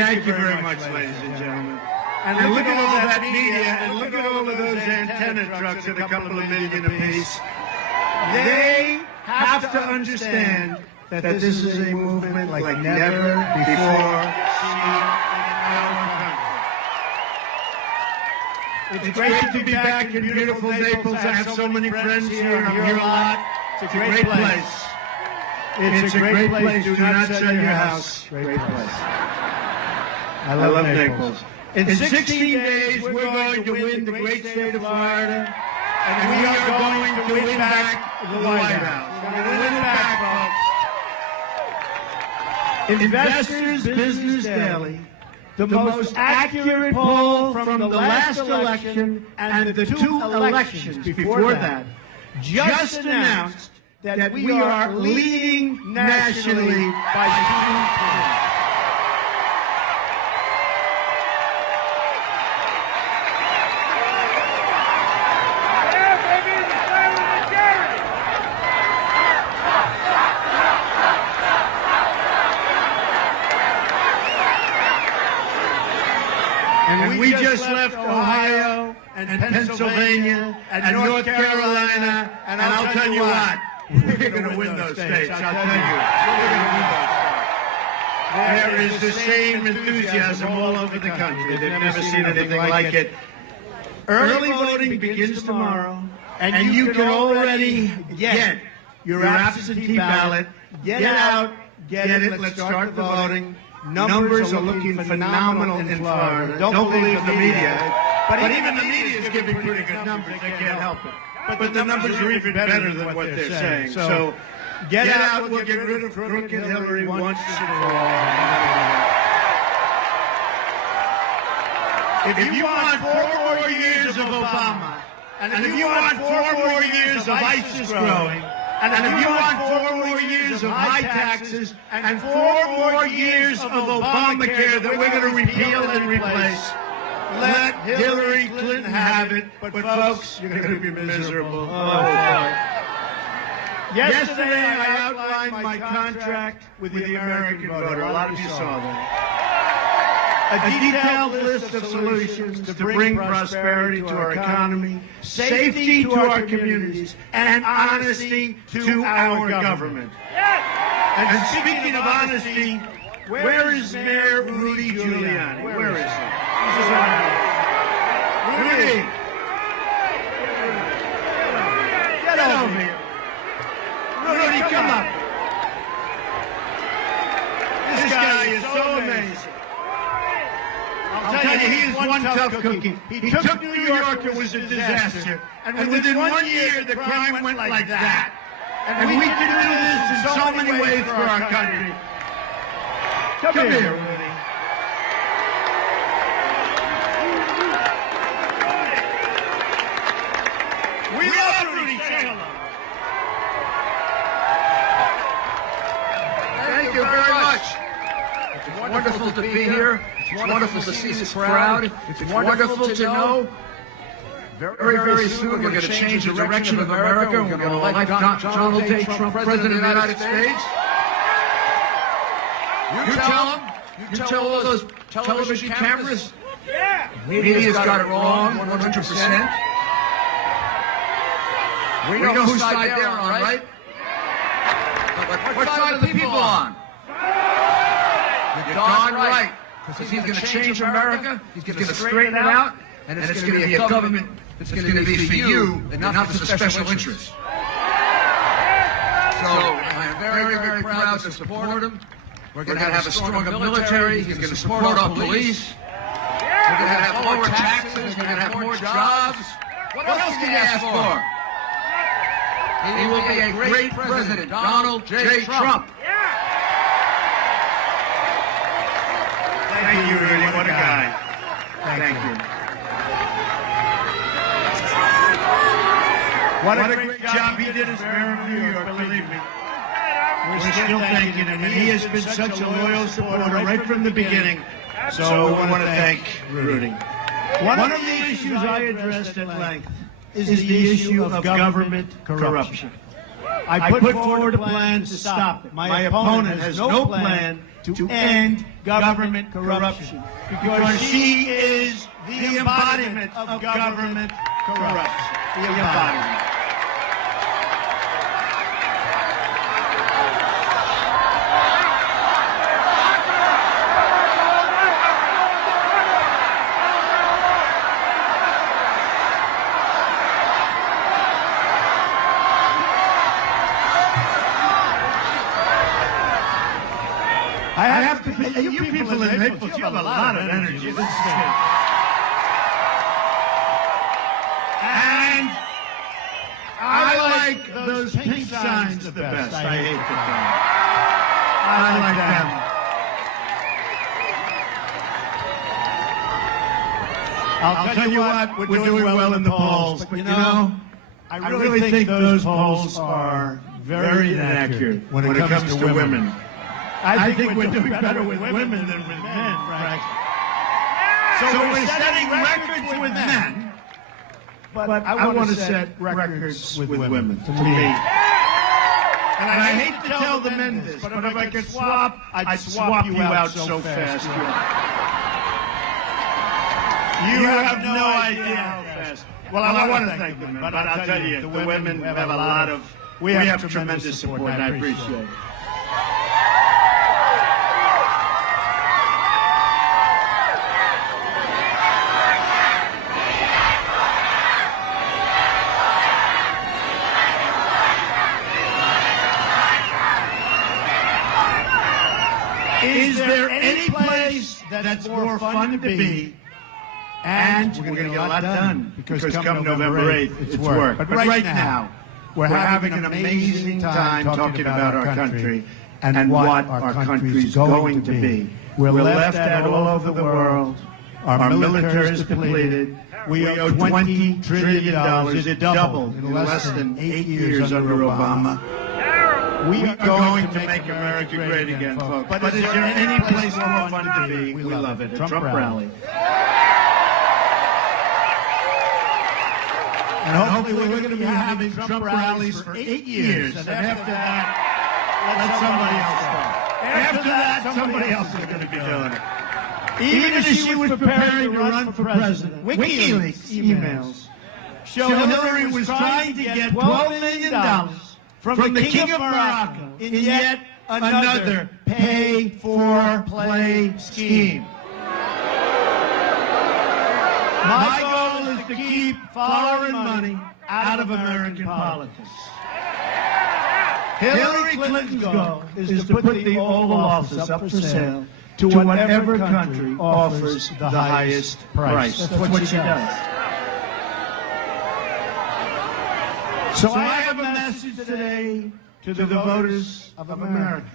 Thank you very much, ladies and gentlemen. And look at all that media, and look at all of those antenna trucks at a couple of million apiece. They have to understand that this is a movement like never before seen in our country. It's great to be back in beautiful Naples. I have so many friends here. I'm here a lot. It's a great place. It's a great place. Do not sell your house. Great place. I love Naples. In 16 days, we're going to win the great state of Florida, and we are going to win back the White House. We're going to win it back, folks. Investors Business Daily, the most accurate poll from the last election and the two elections before that, just announced that we are leading nationally by 2 points. And we just left Ohio and Pennsylvania and North Carolina, and I'll tell you what, we're going to win those states. I'll tell you, we're going to win those states. There is the same enthusiasm all over the country. They've never seen anything like it. Early voting begins tomorrow, and you can already get your absentee ballot. Get it out, get it. Let's start the voting. Numbers are looking phenomenal in Florida. Don't believe the media. But even the media is giving pretty good numbers. They can't help it. But the numbers are even better than what they're saying. So get out. We'll get rid of crooked Hillary once and for all. If you want 4 more years of Obama, and if you want 4 more years of ISIS growing, and if you want 4 more years of high taxes and 4 more years of Obamacare that we're going to repeal and replace, let Hillary Clinton have it. But folks, you're going to be miserable. Oh, yesterday, I outlined my contract with the American voter. A lot of you saw that. A detailed list of solutions to bring prosperity to our economy, safety to our communities, and honesty to our government. And speaking of honesty, where is Mayor Rudy Giuliani? Where is he? Rudy! Get over here. Rudy, come up. This guy is so amazing. I'll tell you, he is one tough cookie. He took New York, it was a disaster. And within 1 year, the crime went like that. And we can do this in so many ways for our country. Come here, Rudy. We love Rudy. Say hello. Thank you very much. It's wonderful to be here. It's wonderful to see this crowd. It's wonderful to know very, very soon we're going to change the direction of America. We're going to elect Donald J. Trump, President of the United States. You tell them. You tell all those television cameras. Yeah. Media's got it wrong, 100%. We know whose side they're on, right? What side are the people on? You're darn right. Because he's going to change America, he's going to straighten it out, and it's going to be a government that's going to be for you and not for the special interests. So I'm very, very proud to support him. We're going to have a stronger military. He's going to support our police. We're going to have lower taxes. We're going to have more jobs. What else can you ask for? He will be a great president, Donald J. Trump. Thank you, Rudy. What a guy. Thank you. What a great job he did as mayor of New York, believe me. We're still thanking him, and he has been such a loyal supporter right from the beginning. So we want to thank Rudy. One of the issues I addressed at length is the issue of government corruption. I put forward a plan to stop it. My opponent has no plan to end government corruption. Because she is the embodiment of government corruption. The embodiment. I have to say, you people in Naples, you have a lot of energy. This is good. And I like those pink signs the best. I hate the signs. I like them. I'll tell you what, we're doing well in the polls, but you know, I really think those polls are very inaccurate when it comes to women. I think we're doing better with women than with men, frankly. So we're setting records with men, but I want to set records with women, to me. And I hate to tell the men this, but if I could swap, I'd swap you out so fast. You have no idea how fast. Well, I want to thank the men, but I'll tell you, the women have a lot of, we have tremendous support, and I appreciate it. Is there any place that's more fun to be? And we're going to get a lot done because come November 8th, it's work. But right now, we're having an amazing time talking about our country and what our country's going to be. We're left out all over the world. Our military is depleted. We owe $20 trillion. It doubled in less than 8 years under Obama. We are going to make America great again, folks. But is there any place more fun to be? We love it. A Trump rally. And hopefully we're going to be having Trump rallies for 8 years. And after that, let somebody else go. After that, somebody else is going to be doing it. Even as she was preparing to run for president, WikiLeaks emails show Hillary was trying to get $12 million from the King of Morocco in yet another pay-for-play scheme. My goal is to keep foreign money out of American politics. Hillary Clinton's goal is to put the Oval Office up for sale to whatever country offers the highest price. That's what she does. So I have a message today to the voters of America.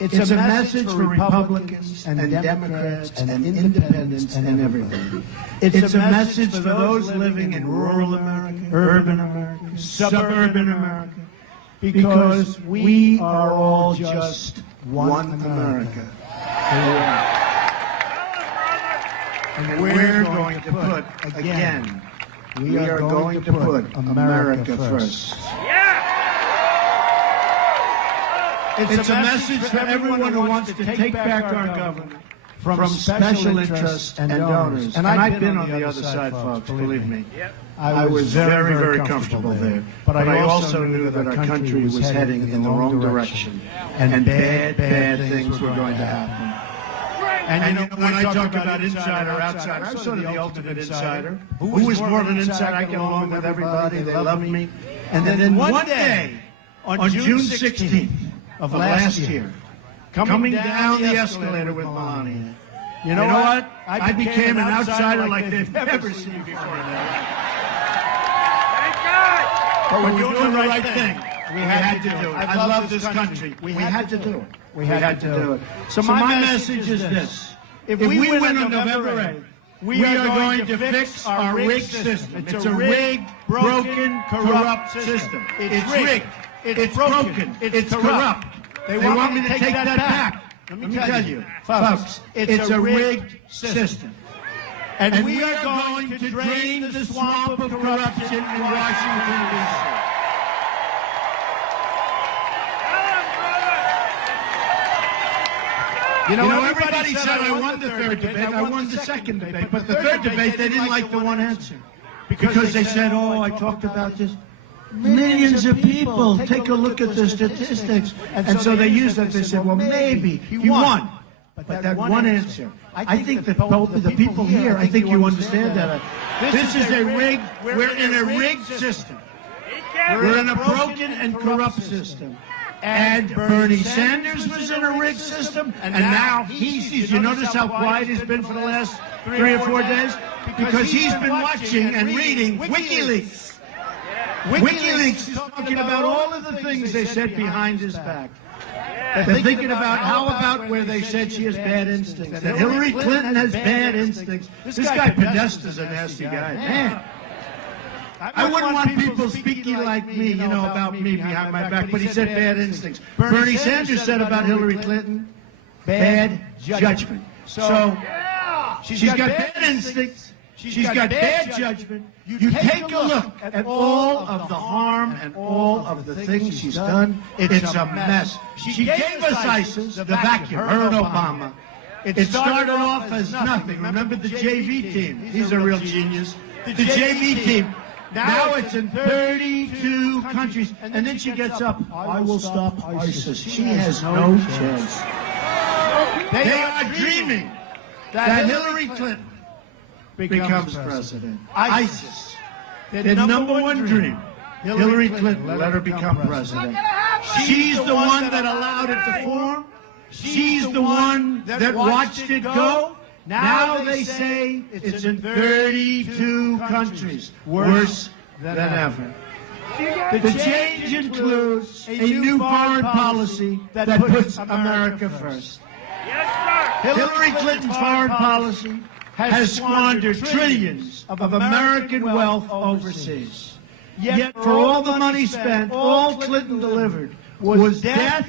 It's a message for Republicans and Democrats and independents and everybody. It's a message for those living in rural America, urban America, suburban America, because we are all just one America. And we're going to put, again, we are going to put America first. It's a message for everyone who wants to take back our government from special interests and donors. And I've been on the other side, folks, believe me. I was very, very comfortable there. But I also knew that our country was heading in the wrong direction. And bad things were going to happen. And you know, when I talk about insider, outsider, I'm sort of the ultimate insider. Who is more of an insider? I get along with everybody. They love me. And then one day, on June 16th of last year, coming down the escalator with Melania, you know what? I became an outsider like they've never seen before in their life. But we're doing the right thing. We had to do it. I love this country. We had to do it. We had to do it. So my message is this. If we win on November 8th, we are going to fix our rigged system. It's a rigged, broken, corrupt system. It's rigged. It's broken. It's corrupt. They want me to take that back. Let me tell you, folks, it's a rigged system. And we are going to drain the swamp of corruption in Washington, D.C. You know, everybody said I won the third debate, I won the second debate, but the third debate, they didn't like the one answer. Because they said, oh, I talked about this. Millions of people, take a look at the statistics. And so they used that, they said, well, maybe he won. But that one answer, I think that the people here, I think you understand that. This is a rigged, we're in a rigged system. We're in a broken and corrupt system. And Bernie Sanders was in a rigged system, and now he sees. You notice how quiet he's been for the last 3 or 4 days? Because he's been watching and reading WikiLeaks. WikiLeaks is talking about all of the things they said behind his back. They're thinking about, how about where they said she has bad instincts, that Hillary Clinton has bad instincts. This guy Podesta's a nasty guy. Man. I wouldn't want people speaking like me, you know, about me behind my back, but he said bad instincts. Bernie Sanders said about Hillary Clinton, bad judgment. So, she's got bad instincts, she's got bad judgment. You take a look at all of the harm and all of the things she's done, it's a mess. She gave us ISIS, the vacuum, her and Obama. It started off as nothing. Remember the JV team? He's a real genius. The JV team. Now it's in 32 countries. And then she gets up, I will stop ISIS. She has no chance. They are dreaming that Hillary Clinton becomes president. ISIS. Their number one dream. Hillary Clinton, let her become president. She's the one that allowed it to form. She's the one that watched it go. Now they say it's in 32 countries, worse than ever. The change includes a new foreign policy that puts America first. Hillary Clinton's foreign policy has squandered trillions of American wealth overseas. Yet for all the money spent, all Clinton delivered was death,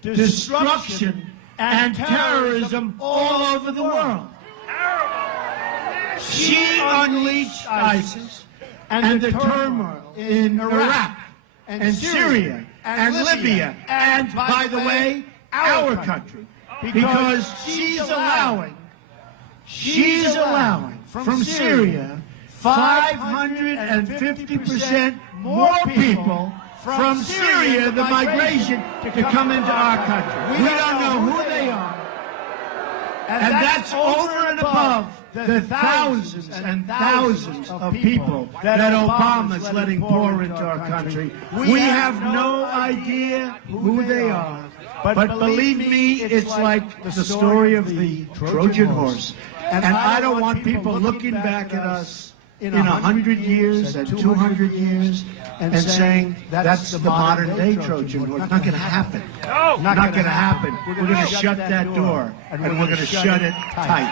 destruction, and terrorism all over the world. She unleashed ISIS and the turmoil in Iraq and Syria and Libya and, by the way, our country, because she's allowing from Syria 550% more people from Syria, the migration, to come into our country. We don't know who they are. And that's over and above the thousands and thousands of people that Obama's letting pour into our country. We have no idea who they are. But believe me, it's like the story of the Trojan horse. And I don't want people looking back at us in 100 years and 200 years and saying that's the modern day Trojan horse. It's not going to happen. Not going to happen. We're going to shut that door, and we're going to shut it tight.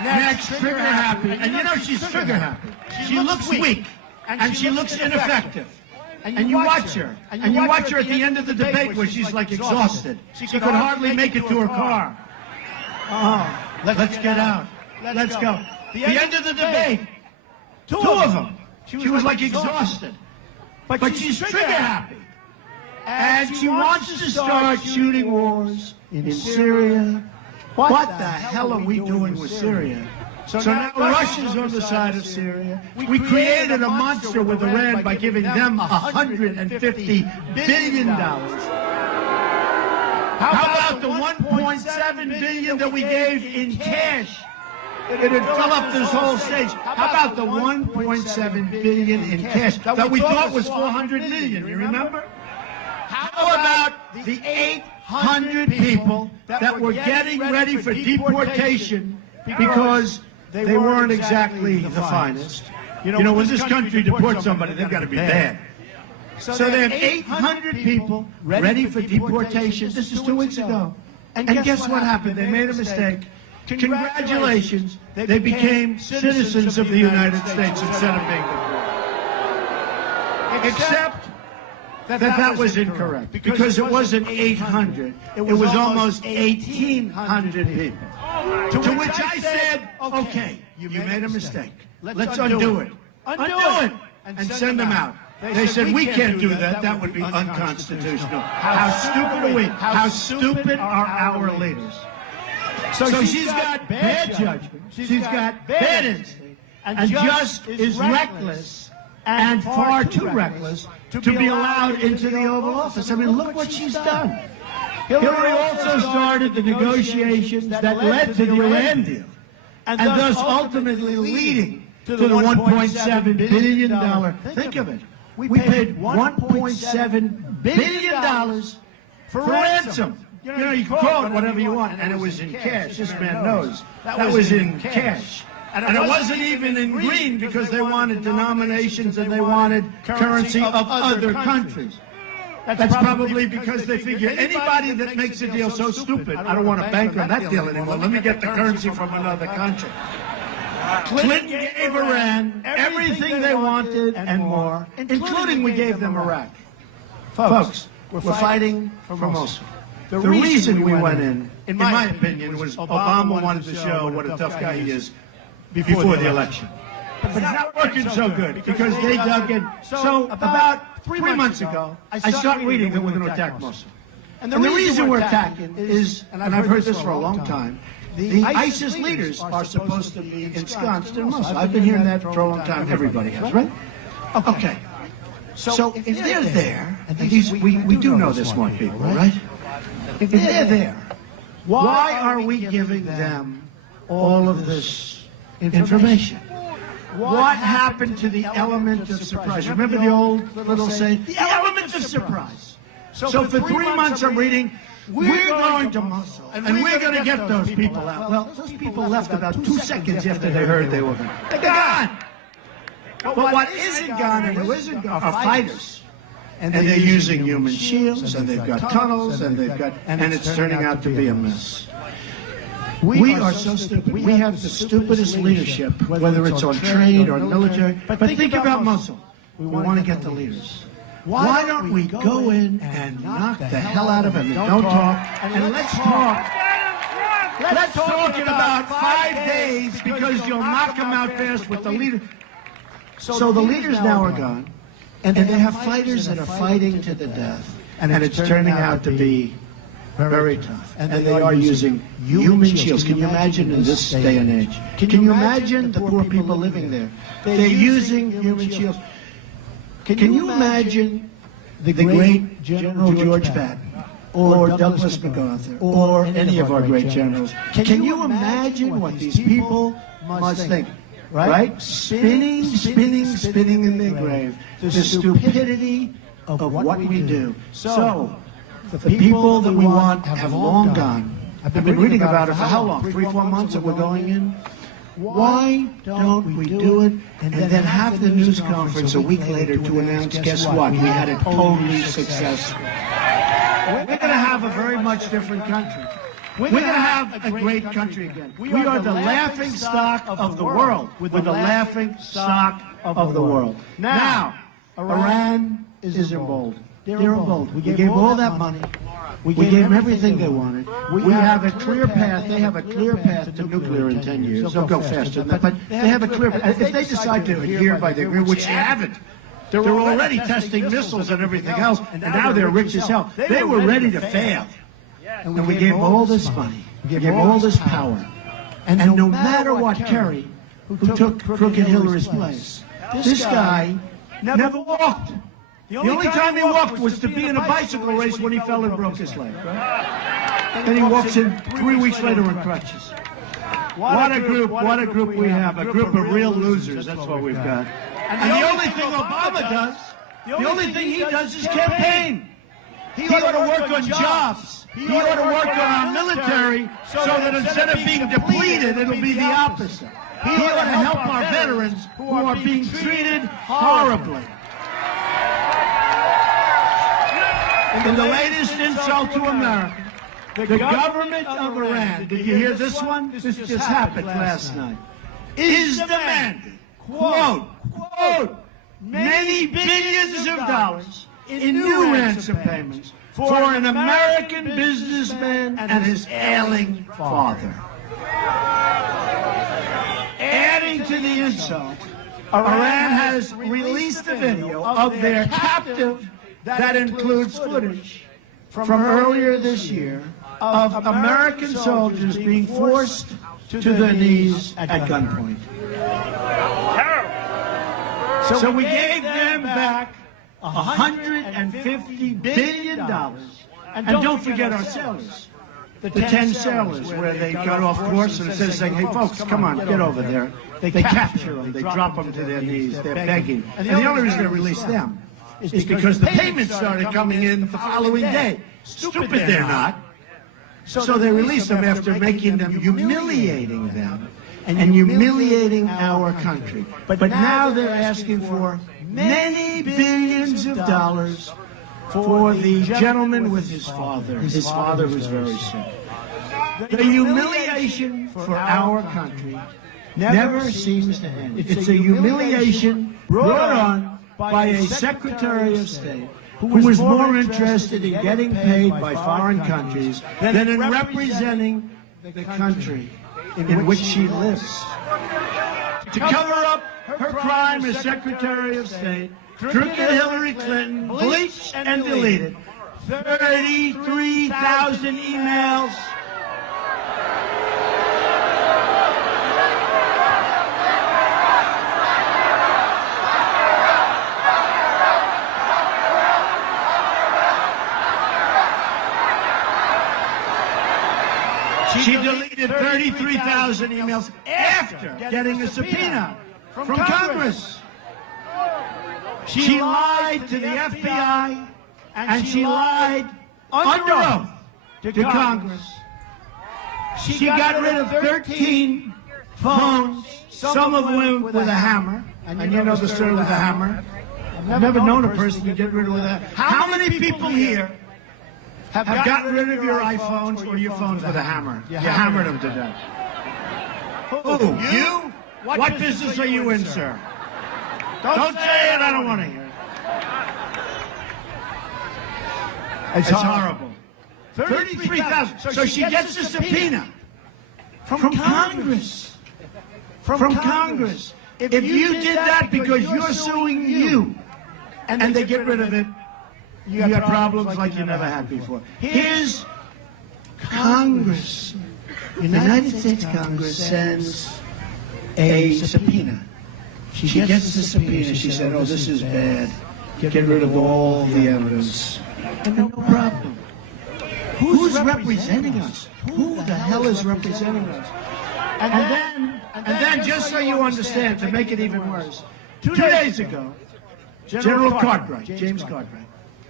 Next, trigger happy. And you know she's trigger happy. She looks weak, and she looks ineffective. And you watch her. And you watch her at the end of the debate where she's like exhausted. She could hardly make it to her car. Oh, let's get out. Let's go. The end of the debate, two of them. She was like exhausted. But she's trigger happy. And she wants to start shooting wars in Syria. What the hell are we doing with Syria? So now Russia's on the side of Syria. We created a monster with Iran by giving them $150 billion. How about the $1.7 billion that we gave in cash? It would fill up this whole stage. How about the $1.7 billion in cash that we thought was $400 million? You remember? How about the 800 people that were getting ready for deportation because they weren't exactly the finest? You know, when this country deports somebody, they've got to be bad. So they have 800 people ready for deportation. This is 2 weeks ago. And guess what happened? They made a mistake. Congratulations. They became citizens of the United States instead of being deported. Except that was incorrect. Because it wasn't 800. It was almost 1,800 people. To which I said, okay, you made a mistake. Let's undo it. Undo it and send them out. They said, we can't do that. That would be unconstitutional. How stupid are we? How stupid are our leaders? So she's got bad judgment. She's got bad instinct. And just is reckless and far too reckless to be allowed into the Oval Office. I mean, look what she's done. Hillary also started the negotiations that led to the Iran deal, and thus ultimately leading to the $1.7 billion. Think of it. We paid $1.7 billion for ransom. You know, you can call it whatever you want, and it was in cash. This man knows. That was in cash. And it wasn't even in green because they wanted denominations and they wanted currency of other countries. That's probably because they figure anybody that makes a deal so stupid, I don't want to bank on that deal anymore. Let me get the currency from another country. Clinton gave Iran everything they wanted and more, including we gave them Iraq. Folks, we're fighting for Mosul. The reason we went in my opinion, was Obama wanted to show what a tough guy he is before the election. But it's not working so good because they dug in. So about 3 months ago, I started reading that we're going to attack Mosul. And the reason we're attacking is, and I've heard this for a long time, the ISIS leaders are supposed to be ensconced in Mosul. I've been hearing that for a long time. Everybody has, right? Okay. So if they're there, and we do know they're smart people, right? If they're there, why are we giving them all of this information? What happened to the element of surprise? Remember the old little saying, the element of surprise. So for 3 months I'm reading, we're going to Mosul, and we're going to get those people out. Well, those people left about 2 seconds after they heard they were going. They're gone. But what isn't gone and who isn't gone are fighters. And they're using human shields, and they've got tunnels, and it's turning out to be a mess. We are so stupid. We have the stupidest leadership, whether it's on trade or military. But think about Mosul. We want to get the leaders. Why don't we go in and knock the hell out of them and don't talk? And let's talk. Let's talk in about 5 days because you'll knock them out fast with the leader. So the leaders now are gone, and they have fighters that are fighting to the death, and it's turning out to be very tough. And they are using human shields. Can you imagine in this day and age? Can you imagine the poor people living there? They're using human shields. Can you imagine the great General George Patton or Douglas MacArthur or any of our great generals? Can you imagine what these people must think? Right? Spinning in their grave. The stupidity of what we do. So, the people that we want have long gone. I've been reading about it for how long? 3, 4 months that we're going in? Why don't we do it and then have the news conference a week later to announce, guess what? We had it totally successful. We're going to have a very much different country. We're going to have a great country again. We are the laughing stock of the world. We're the laughing stock of the world. Now, Iran is emboldened. They're emboldened. We gave all that money. We gave them everything they wanted. We have a clear path. They have a clear path to nuclear in 10 years. They'll go faster than that, but they have a clear path. If they decide to adhere by the agreement, which they haven't, they're already testing missiles and everything else, and now they're rich as hell. They were ready to fail. And we gave them all this money. We gave them all this power. And no matter what, Kerry, who took crooked Hillary's place, this guy never walked. The only time he walked was to be in a bicycle race when he fell and broke his leg. Right? Then he walks in 3 weeks later in crutches. What a group we have. A group of real losers. That's what we've got. And the only thing Obama does, the only thing he does is campaign. He ought to work on jobs. He ought to work on our military so that instead of being depleted, it'll be the opposite. He ought to help our veterans who are being treated horribly. In the latest insult to America, the government of Iran, did you hear this one? This just happened last night, is demanding, quote, many billions of dollars in new ransom payments for an American businessman and his ailing father. Adding to the insult, Iran has released a video of their captive that includes footage from earlier this year of American soldiers being forced to their knees at gunpoint. So we gave them back $150 billion. And don't forget our sailors, the 10 sailors where they got off course and instead of saying, hey folks, come on, get over there, they capture them, they drop them to their knees, they're begging. And the only reason they released them is because the payments started coming in the following day. Stupid they're not. So they released them after making them, humiliating them, and humiliating our country. But now they're asking for many billions of dollars for the gentleman with his father who's very sick. The humiliation for our country never seems to end. It's a humiliation brought on by a Secretary of State who was more interested in getting paid by foreign countries than in representing the country in which she lives. To cover up her crime as Secretary of State, crooked Hillary Clinton bleached and deleted 33,000 emails. She deleted 33,000 emails after getting a subpoena from Congress. She lied to the FBI, and she lied under oath to Congress. She got rid of 13 phones, some of them with a hammer. And you know the story with a hammer. I've never known a person to get rid of that. How many people here have gotten rid of your iPhones or your phones with a hammer? You hammered them to death. Who? You? What business are you in, sir? Don't say it, I don't want to hear it. It's horrible. 33,000. So she gets a subpoena from Congress. From Congress. If you did that because you're suing you, and they get rid of it, you have problems like you never had before. Here's Congress. United States Congress sends a subpoena. She gets the subpoena. She said, oh, this is bad. Get rid of all the evidence. And no problem. Who's representing us? Who the hell is representing us? And then, just so you understand, to make it even worse, 2 days ago, General Cartwright, James Cartwright,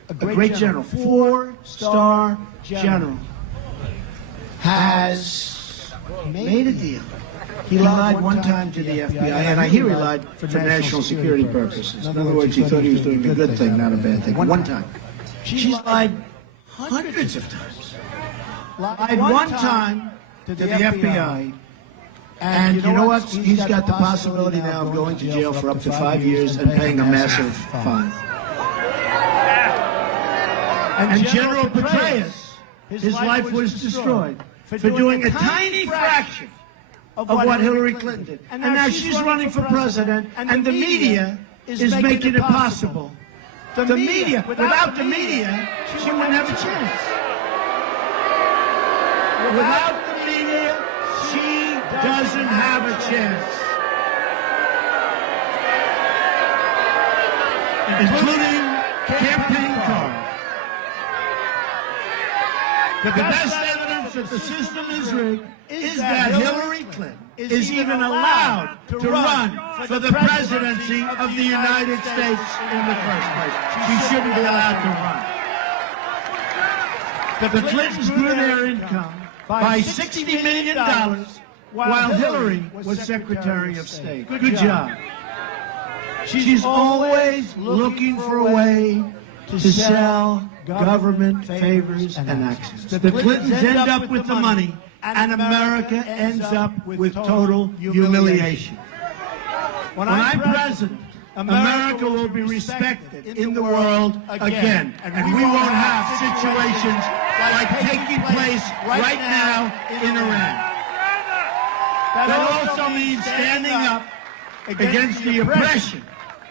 a great general, 4-star general, has made a deal. He lied one time to the FBI, and I hear he lied for national security purposes. In other words, he thought he was doing a good thing, not a bad thing. One time. She's lied hundreds of times. Lied one time to the FBI, and you know what? He's got the possibility now of going to jail for up to 5 years and paying a massive fine. And General Petraeus, his life was destroyed for doing a tiny fraction of what Hillary Clinton did. And now she's running for president, and the media is making it possible. The media, without the media, she wouldn't have a chance. Without the media, she doesn't have a chance. Including campaign cards. The best evidence that the system is rigged is that Hillary Clinton is even allowed to run for the presidency of the United States in the first place. She shouldn't be allowed to run. The Clintons grew their income by $60 million while Hillary was Secretary of State. Good job. She's always looking for a way to sell government favors and access. The Clintons end up with the money, and America ends up with total humiliation. When I'm president, America will be respected in the world again, and we won't have situations like taking place right now in Iran. That also means standing up against the oppression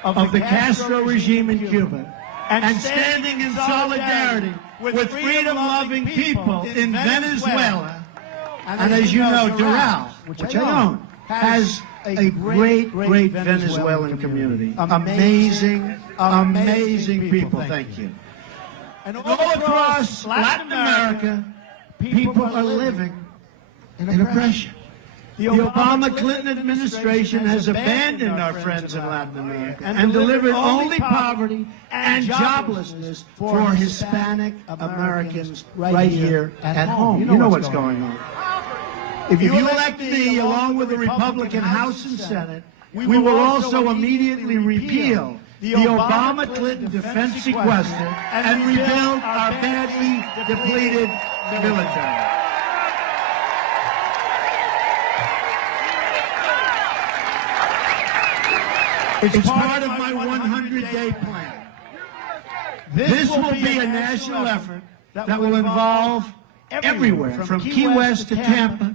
of the Castro regime in Cuba and standing in solidarity with freedom-loving people in Venezuela. And as you know, Doral, which I own, has a great Venezuelan community. Amazing, amazing people. Thank you. And all across Latin America, people are living in oppression. The Obama-Clinton administration has abandoned our friends in Latin America and delivered only poverty and joblessness for Hispanic Americans right here at home. You know what's going on. If you elect me along with the Republican House and Senate, we will also immediately repeal the Obama-Clinton defense sequester and rebuild our badly depleted military. It's part of my 100-day plan. This will be a national effort that will involve everywhere, from Key West to Tampa,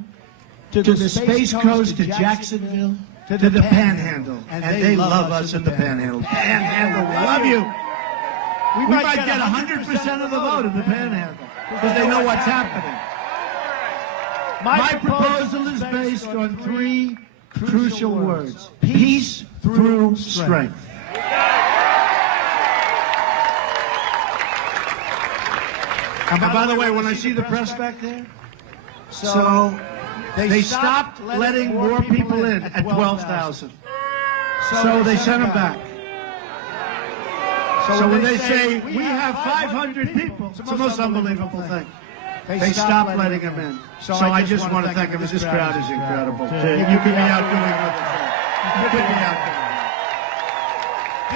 to the Space Coast to Jacksonville, to the Panhandle. And they love us at the Panhandle. Panhandle, we love you. We might get 100% of the vote in the Panhandle because they know what's happening. My proposal is based on three crucial words: peace through strength. And by the way, when I see the press back there, so they stopped letting more people in at 12,000. So they sent them back. So when they say, we have 500 people, it's the most unbelievable thing. They stopped letting them in. So I just want to thank them. This crowd is incredible. You could be out doing other things. You could be out doing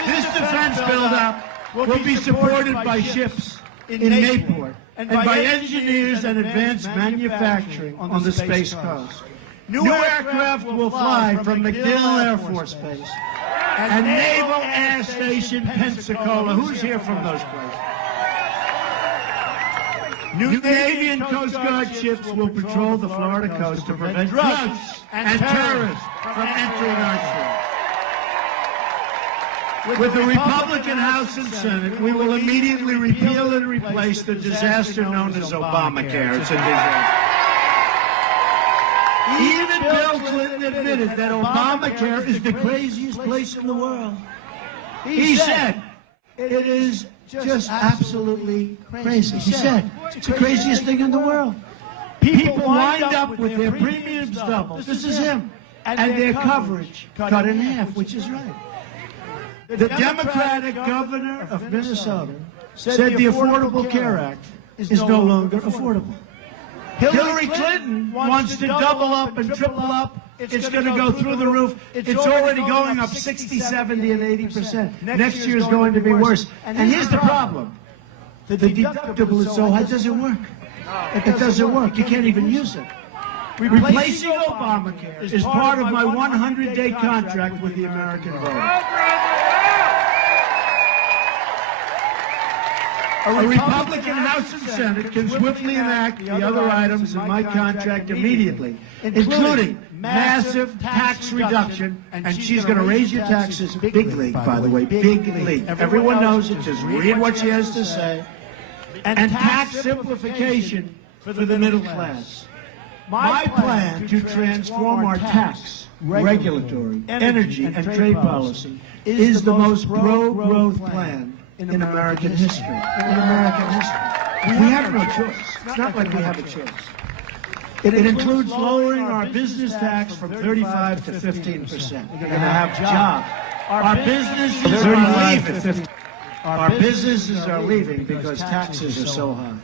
this defense build-up will be supported by ships in Naples and by engineers and advanced manufacturing on the Space Coast. New aircraft will fly from MacDill Air Force Base and Naval Air Station Pensacola. Who's here from those places? New Navy and Coast Guard ships will patrol the Florida coast to prevent drugs and terrorists from entering our shores. With the Republican House and Senate, we will immediately repeal and replace the disaster known as Obamacare. It's a disaster. Even Bill Clinton admitted that Obamacare is the craziest place in the world. He said, it is just absolutely crazy. He said, it's the craziest thing in the world. People wind up with their premiums doubled. This is him. And their coverage cut in half, which is right. The Democratic governor of Minnesota said the Affordable Care Act is no longer affordable. Hillary Clinton wants to double up and triple up. It's going to go through the roof. It's already going up 60, 70, and 80%. Next year is going to be worse. And here's the problem. The deductible is so high, it doesn't work. It doesn't work. You can't even use it. Replacing Obamacare is part of my 100-day contract with the American voter. A Republican House and Senate can swiftly enact the other items in my contract immediately, including massive tax reduction, and she's going to raise your taxes big league, by the way, big league. Everyone knows it. Just read what she has to say. And tax simplification for the middle class. My plan to transform our tax, regulatory, energy, and trade policy is the most pro-growth plan in American history. We have no choice. It's not like we have a choice. It includes lowering our business tax from 35 to 15%. We're going to have jobs. Our businesses are leaving because taxes are so high.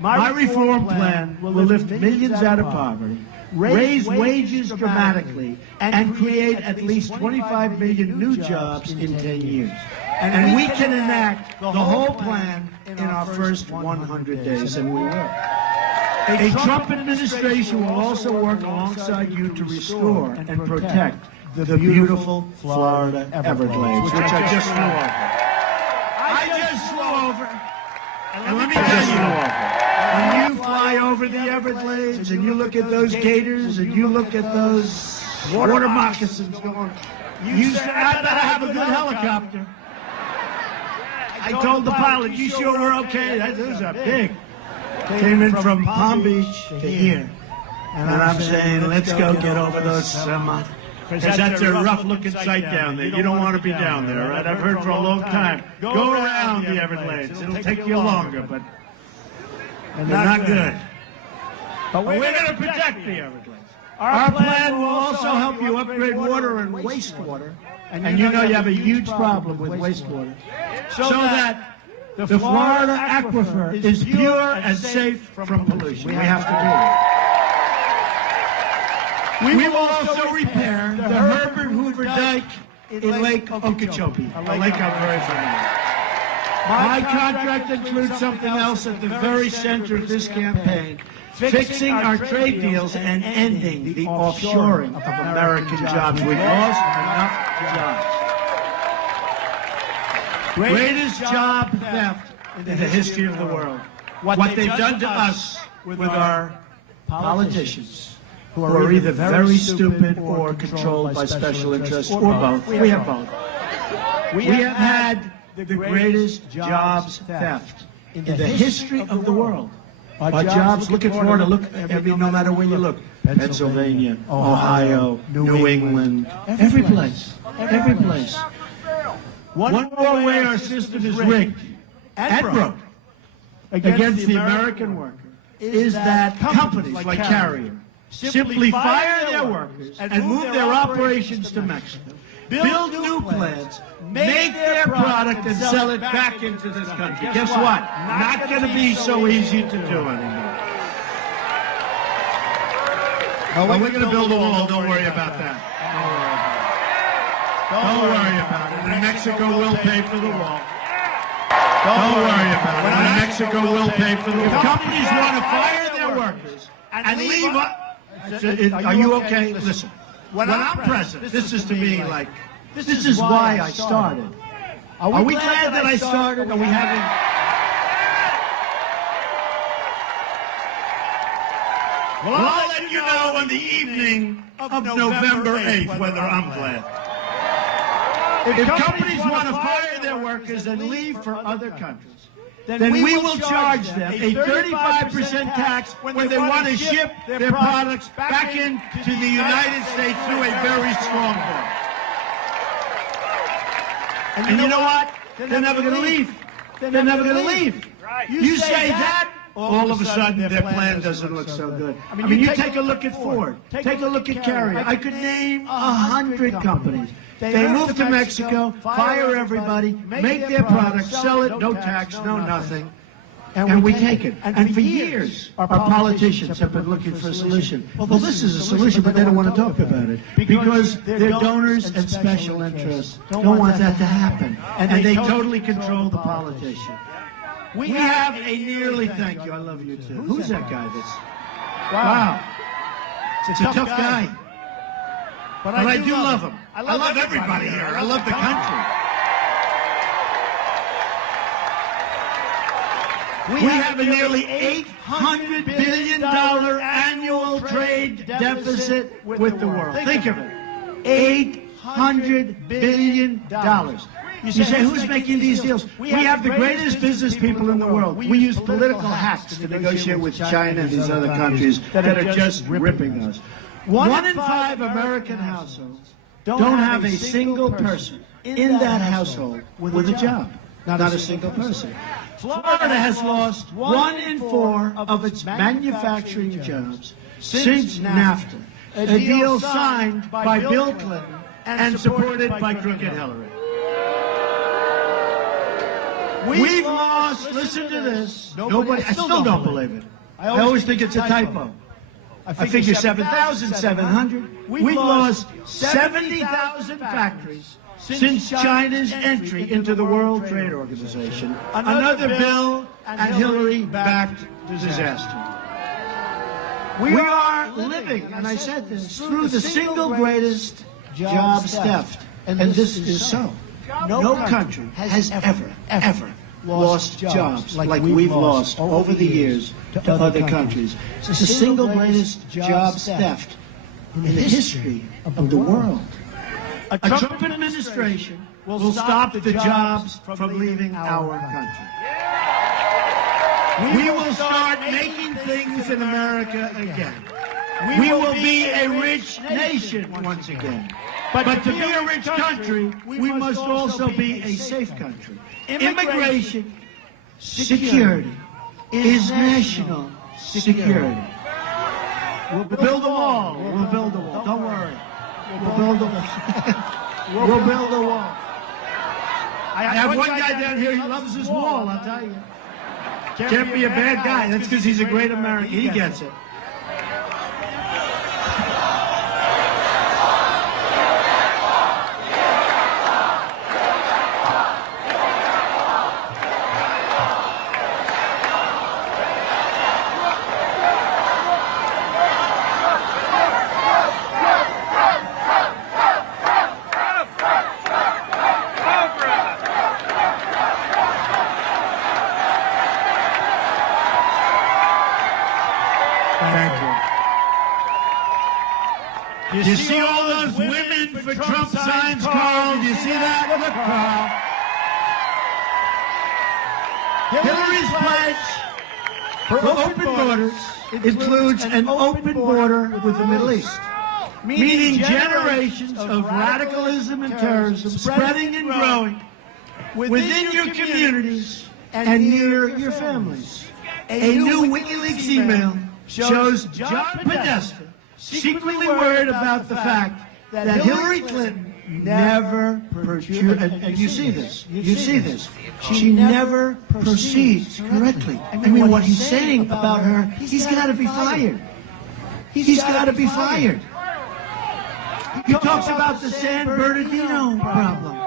My reform plan will lift millions out of poverty, raise wages dramatically, and create at least 25 million new jobs in 10 years. And we can enact the whole plan in our first 100 days, and we will. A Trump administration will also work alongside you to restore and protect the beautiful Florida Everglades, which I just flew over. And let me tell you, when you fly over the Everglades and you look at those gators and you look at those water moccasins going, You said, I better have a good helicopter. I told the pilot, you sure we're okay? Those are big. Came in from Palm Beach to here. And I'm saying, let's go get over those because that's a rough-looking sight down there. You don't want to be down there, right? I've heard for a long time. Go around the Everglades. It'll take you longer, but they're not good. But we're going to protect the Everglades. Our plan will also help you upgrade water and wastewater. And you know you have a huge problem with wastewater. So that the Florida aquifer is pure and safe from pollution. We have to do it. We will also repair the Herbert Hoover Dike in Lake Okeechobee, a lake I'm very familiar with. My contract includes something else at the very center of this campaign, fixing our trade deals and ending the offshoring of American jobs. We've lost enough jobs. Greatest job theft in the history of the world. What they've done to us with our politicians, who are either very stupid or controlled by special interests, or both. We have both. We have had the greatest jobs theft in the history of the world. Our jobs, look at Florida, look, no matter where you look, Pennsylvania, Ohio, New England, every place, every place. One more way our system is rigged and broke against the American worker is that companies like Carrier simply fire their workers and move their operations to Mexico, build new plants, make their product and sell it back into this country. Guess what? Not going to be so easy to do anymore. We're going to build a wall. Don't worry about that. Don't worry about it. And Mexico will pay for the wall. Don't worry about it. And Mexico will pay for the wall. If companies want to fire their workers and leave are you okay? Listen, when I'm president, this is to me like, this is why I started. Are we glad that I started? Are we having... Well, I'll let you know on the evening of November 8th whether I'm glad. If companies want to fire their workers and leave for other countries, then we will charge them a 35% tax when they want to ship their products back into the United States through a very strong bill. And you know what? They're never going to leave. They're never going to leave. You say that, all of a sudden their plan doesn't look so good. I mean, you take a look at Ford. Take a look at Carrier. I could name 100 companies. They move to Mexico, fire everybody, make their product, sell it, no tax, no nothing, and we take it. And for years, our politicians have been looking for a solution. Well, this is a solution, but they don't want to talk about it because their donors and special interests don't want that to happen, and they totally control the politician. We have a nearly, thank you, I love you too. Who's that guy that's, wow, it's a tough guy. But I do love him. I love everybody here. I love the country. We have a nearly $800 billion annual trade deficit with the world. Think of it. $800 billion. You say, who's making these deals? We have the greatest business people in the world. We use political hacks to negotiate with China and these other countries that are just ripping us. 1 in 5 American households don't have a single person in that household with a job. Not a single person. Florida has lost 1 in 4 of its manufacturing jobs since NAFTA, a deal signed by Bill Clinton and supported by crooked Hillary. We've lost, listen to this, nobody, I still don't believe it. I always think it's a typo. I figure 7,700. We've lost 70,000 factories since China's entry into the World Trade Organization. Another Bill and Hillary-backed disaster. We are living, and I said this, through the single greatest jobs theft. And this is so. No country has ever lost jobs like we've lost over the years to other countries. It's the single greatest jobs theft in the history of the world. A Trump administration will stop the jobs from leaving our country. We will start making things in America again. We will be a rich nation once again. But to be a rich country, we must also be a safe country. Immigration security is national security. We'll build a wall. We'll build a wall. Don't worry. We'll build a wall. We'll build a wall. I have one guy down here, he loves his wall, I'll tell you. Can't be a bad guy. That's because he's a great American. He gets it. You see all those women for Trump signs, Carl? Do you see that? Look, Carl. Hillary's pledge for open borders includes an open border with the Middle East, meaning generations of radicalism and terrorism spreading and growing within your communities and near your families. A new WikiLeaks email shows John Podesta secretly worried about the fact that Hillary Clinton never procured, and you see this, she never proceeds correctly. I mean, what he's saying about her, he's got to be fired. He's got to be fired. He talks about the San Bernardino problem.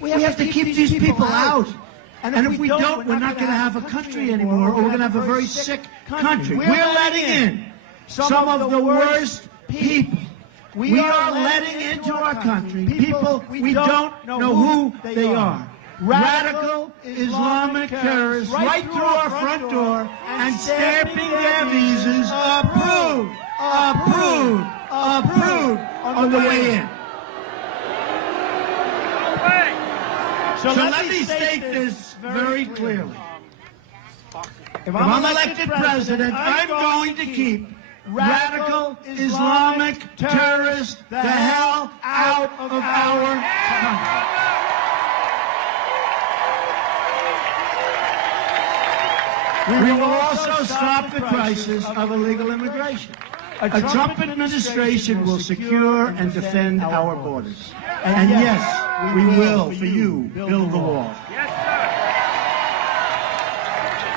We have to keep these people out. And if we don't, we're not going to have a country anymore, or we're going to have a very sick country. We're letting in some of the worst people. We are letting into our country people we don't know who they are. Radical Islamic terrorists right through our front door and stamping their visas approved on the way in. So let me state this very clearly. If I'm elected president, I'm going to keep radical Islamic terrorists the hell out of our country. We will also stop the crisis of illegal immigration. A Trump administration will secure and defend our borders. And yes, we will, for you, build the wall.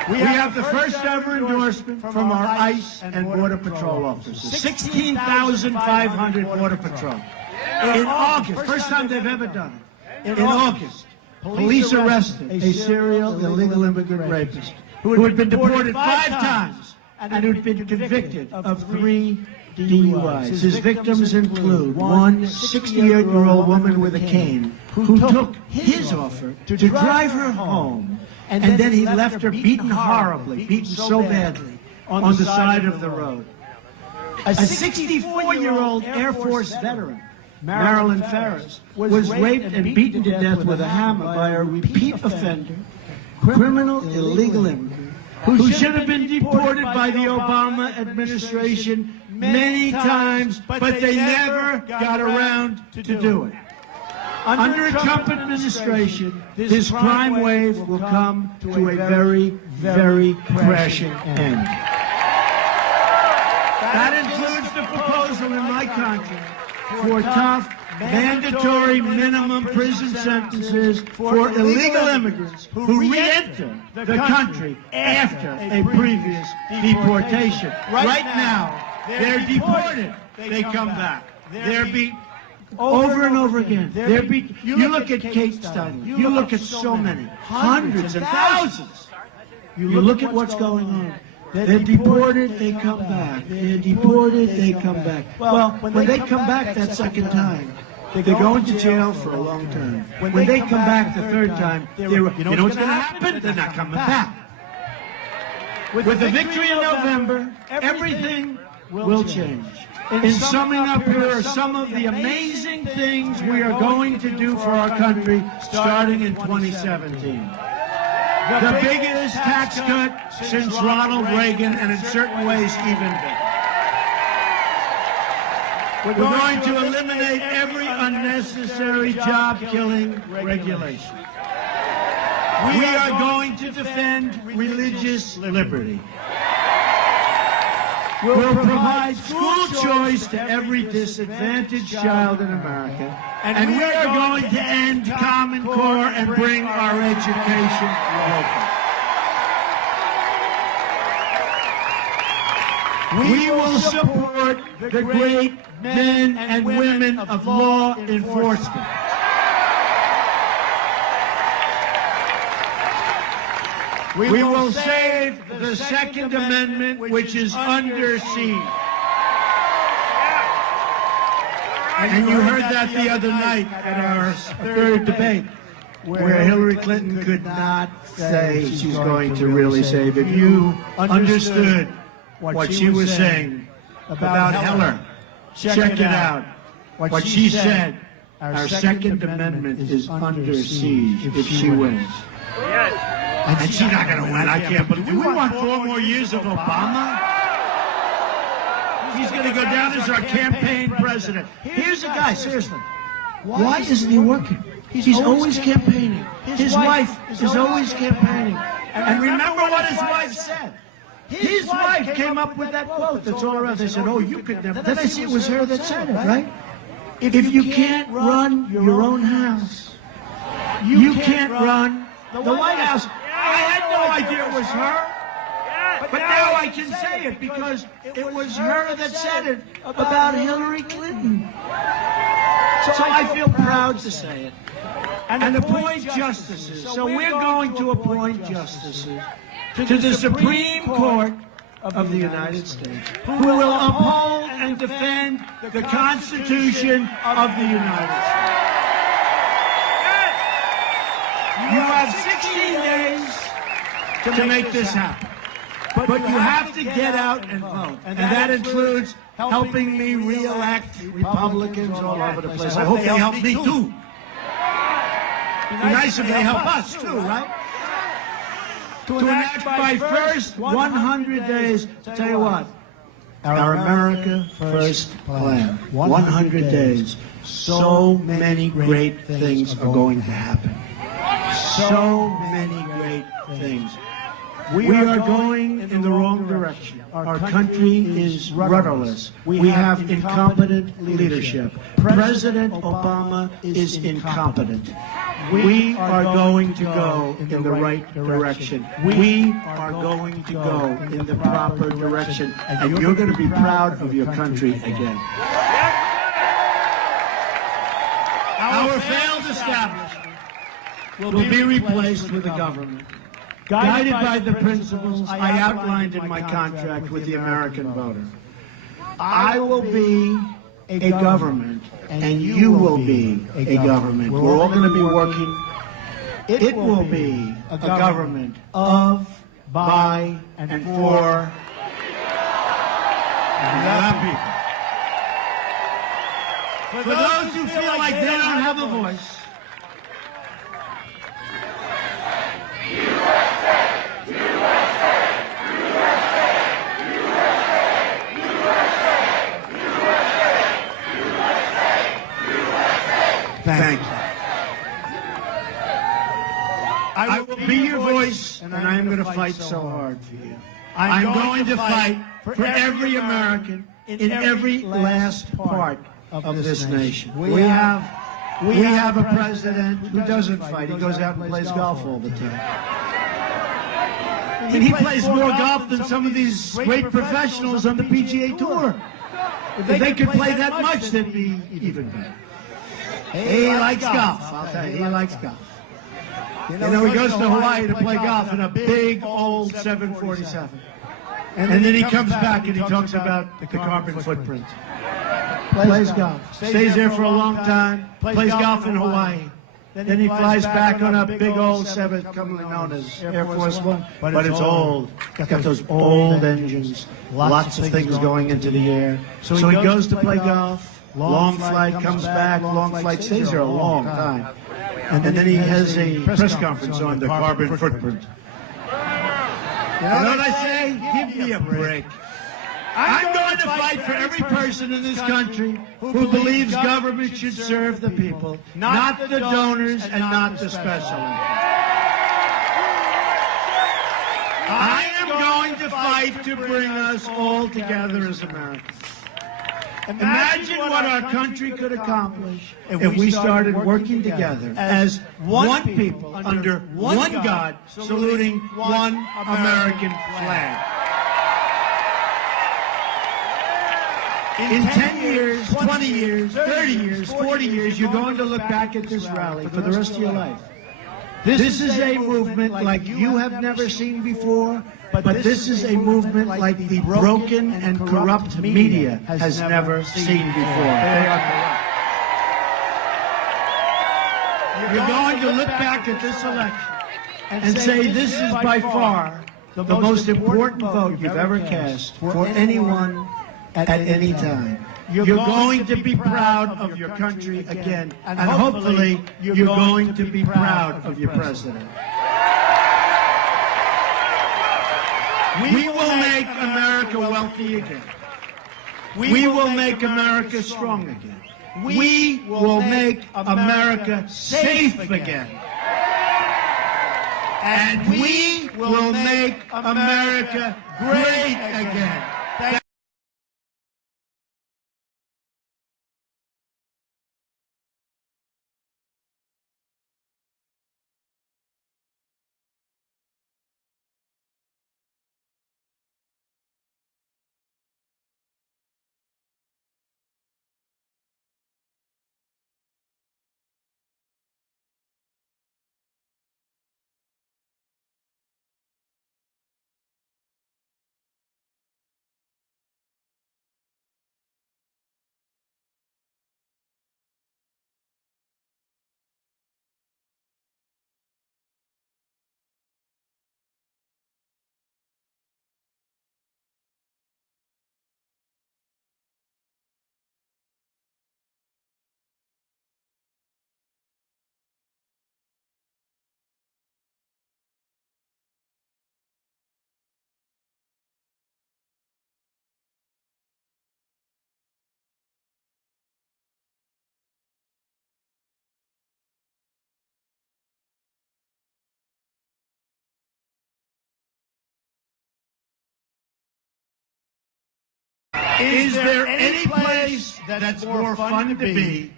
We have the first ever endorsement from our ICE and Border Patrol officers. 16,500 Border Patrol. In August, first time they've ever done it. In August, police arrested a serial illegal immigrant rapist who had been deported 5 times and who had been convicted of 3 DUIs. His victims include one 68-year-old woman with a cane who took his offer to drive her home, and then he left her beaten horribly, beaten so badly, on the side of the road. A 64-year-old Air Force veteran, Marilyn Ferris, was raped and beaten to death with a hammer by a repeat offender, criminal illegal immigrant, who should have been deported by the Obama administration many times, but they never got around to do it. Under a Trump administration, this crime wave will come to a very, very crashing end. That includes the proposal in my country for tough, mandatory minimum prison sentences for illegal immigrants who re-enter the country after a previous deportation. Right now, they're deported. They come back. They're beat over and over again. They're beat. You look at Kate Steinle. You look at so many, hundreds and thousands. You look at what's going on. They're deported, they come back. They're deported, they come back. Well, when they come back that second time, they're going to jail for a long time. When they come back the third time, you know what's going to happen? They're not coming back. With the victory in November, everything will change. In summing up, here are some of the amazing things we are going to do for our country starting in 2017. The biggest tax cut since Ronald Reagan, and in certain ways even bigger. We're going to eliminate every unnecessary job-killing regulation. We are going to defend religious liberty. We'll provide school choice to every disadvantaged child in America. And we are going to end Common Core and bring our education local. We will support the great men and women of law enforcement. We will save the Second Amendment, which is under siege. And you heard that the other night at our third debate, where Hillary Clinton could not say she's going to really save. If you understood what she was saying about Heller, check it out. What she said, our Second Amendment is under siege if she wins. And she's not going to win. I can't believe it. Do we want 4 more years of Obama? He's going to go down as our campaign president. Here's a guy, seriously. Why isn't he working? He's always campaigning. His wife is always campaigning. And remember what his wife said. His wife came up with that quote that's all around. They said, oh, you could never. Then I see it was her that said it, right? If you can't run your own house, you can't run the White House. I had no idea it was her. But now I can say it because it was her that said it about Hillary Clinton. So I feel proud to say it. And appoint justices. So we're going to appoint justices to the Supreme Court of the United States, who will uphold and defend the Constitution of the United States. You have 16 days to make this happen. But you have to get out and vote. And that includes helping me re-elect Republicans all over the place. I hope they help me too. It'd be nice if they help us too, right? To enact my first 100 days. Tell you what, our America First plan, 100 days. So many great things are going to happen. So many great things. We are going in the wrong direction. Our country is rudderless. We have incompetent leadership. President Obama is incompetent. We are going to go in the right direction. We are going to go in the proper direction. And you're going to be proud of your country again. Our failed establishment will be replaced with a government guided by the principles I outlined in my contract with the American voter. I will be a government, and you will be a government. We're all going to be working. It will be a government of, by, and for the people. For those who feel like they don't have a voice, thank you. I will be your voice, and I am going to fight so hard for you. I'm going to fight for every American in every last part of this nation. We have a president who doesn't fight. He goes out and plays golf all the time. And he plays more golf than some of these great professionals on the PGA Tour. If they could play that much, they'd be even better. He likes golf, I'll tell you. He likes golf. You know, he goes to Hawaii to play golf in a big old 747. And then he comes back and he talks about the carbon footprint. Plays golf. Stays there for a long time. Plays golf in Hawaii. Then he flies back on a big old 7, commonly known as Air Force One. But it's old. It's got those old engines. Lots of things going into the air. So he goes to play golf. Long flight, comes back. Long flight, stays there a long time. And then he has a press conference on the carbon footprint. You know what I say? Give me a break. I'm going to fight for every person in this country who believes government should serve the people, not the donors and not the special interests. I am going to fight to bring us all together as Americans. Imagine what our country could accomplish if we started working together as one people under one God, saluting one American flag. In 10 years, 20 years, 30 years, 40 years, you're going to look back at this rally for the rest of your life. This is a movement like you have never seen before, but this is a movement like the broken and corrupt media has never seen before. You're going to look back at this election and say this is by far the most important vote you've ever cast for anyone at any time. You're going to be proud of your country again, and hopefully you're going to be proud of your president. We will make America wealthy again. We will make America strong again. We will make America safe again. And we will make America great again. Is there any place that's more fun to be?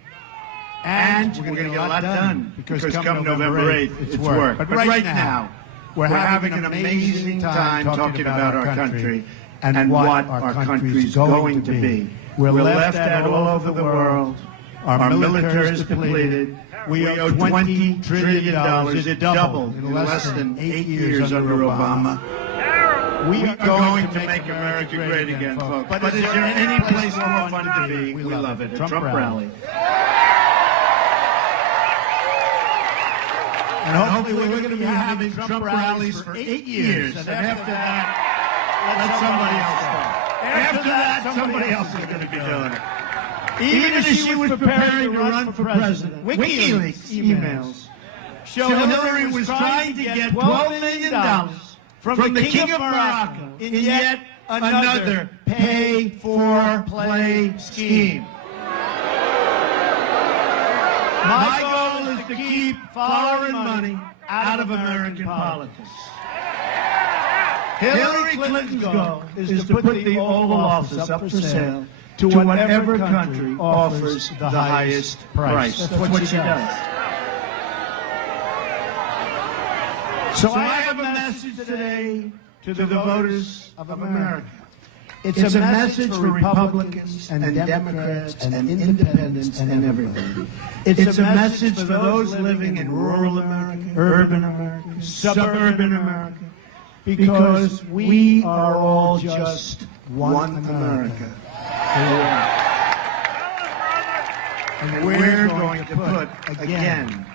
And we're going to get a lot done because come November 8th, it's work. But right now, we're having an amazing time talking about our country and what our country's going to be. We're left at all over the world. Our military is depleted. We owe $20 trillion. It doubled in less than 8 years under Obama. We are going to make America great again, folks. But is there any place more fun to be? We love it. A Trump rally. And hopefully we're going to be having Trump rallies for 8 years. And after that, let somebody else go. After that, somebody else is going to be doing it. Even as she was preparing to run for president, WikiLeaks emails show Hillary was trying to get $12 million from the King of Morocco in yet another pay-for-play scheme. My goal is to keep foreign money out of American politics. Hillary Clinton's goal is to put the Oval Office up for sale to whatever country offers the highest price. That's what she does. So I have a message today to the voters of America. It's a message for Republicans and Democrats and independents and everybody. It's a message for those living in rural America, urban America, suburban America, because we are all just one America. And we're going to put, again,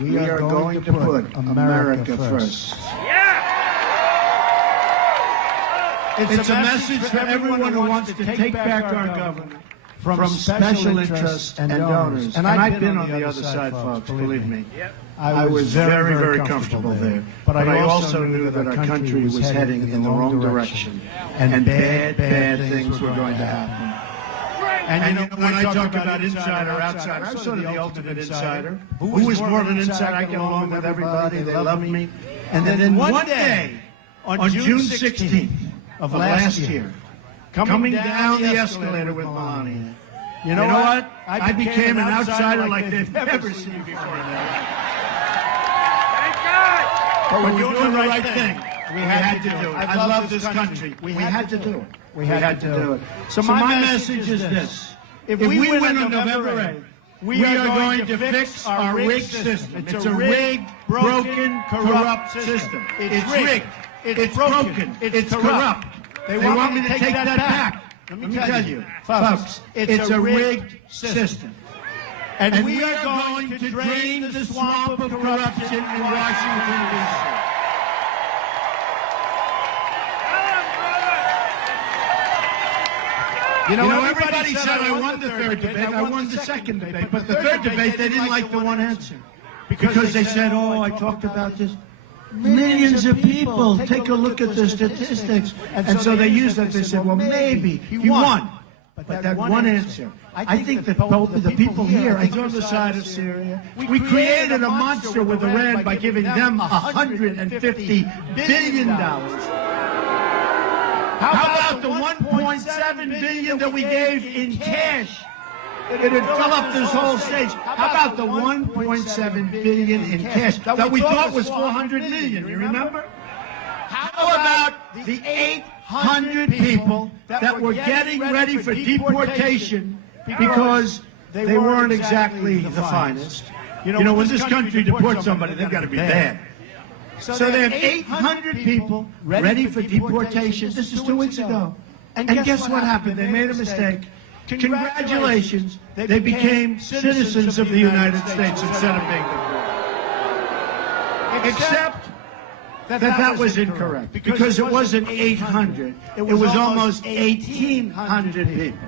We are going to put America first. It's a message for everyone who wants to take back our government from special interests and donors. And I've been on the other side, folks, believe me. I was very, very comfortable there. But I also knew that our country was heading in the wrong direction. And bad things were going to happen. And you know, when I talk about inside or outside, I'm sort of the ultimate insider. Who is more of an insider? I get along with everybody. They love me. And then one day, on June 16th of last year, coming down the escalator with Melania, you know what? I became an outsider like they've never seen before. But we're doing the right thing. We had to do it. I love this country. We had to do it. We had to do it. So my message is this. If we win on November 8th, we are going to fix our rigged system. It's a rigged, broken, corrupt system. It's rigged. It's broken. It's corrupt. They want me to take that back. Let me tell you, folks, it's a rigged system. And we are going to drain the swamp of corruption in Washington, D.C. You know, everybody said I won the third debate, I won the second debate, but the third debate, they didn't like the one answer. Because they said, oh, I talked about this. Millions of people, take a look at the statistics. And so they used that. They said, well, maybe he won. But that one answer, I think that the people here, on the other side of Syria, we created a monster with Iran by giving them $150 billion. How about the $1.7 billion that we gave in cash? It would fill up this whole stage. How about the $1.7 billion in cash that we thought was $400 million? You remember? How about the 800 people that were getting ready for deportation because they weren't exactly the finest? You know, when this country deports somebody, they've got to be bad. So they have 800 people ready for deportation. This is 2 weeks ago. And guess what happened? They made a mistake. Congratulations, they became citizens of the United States instead of being deported. Except that was incorrect, because it wasn't 800, it was almost 1,800 people.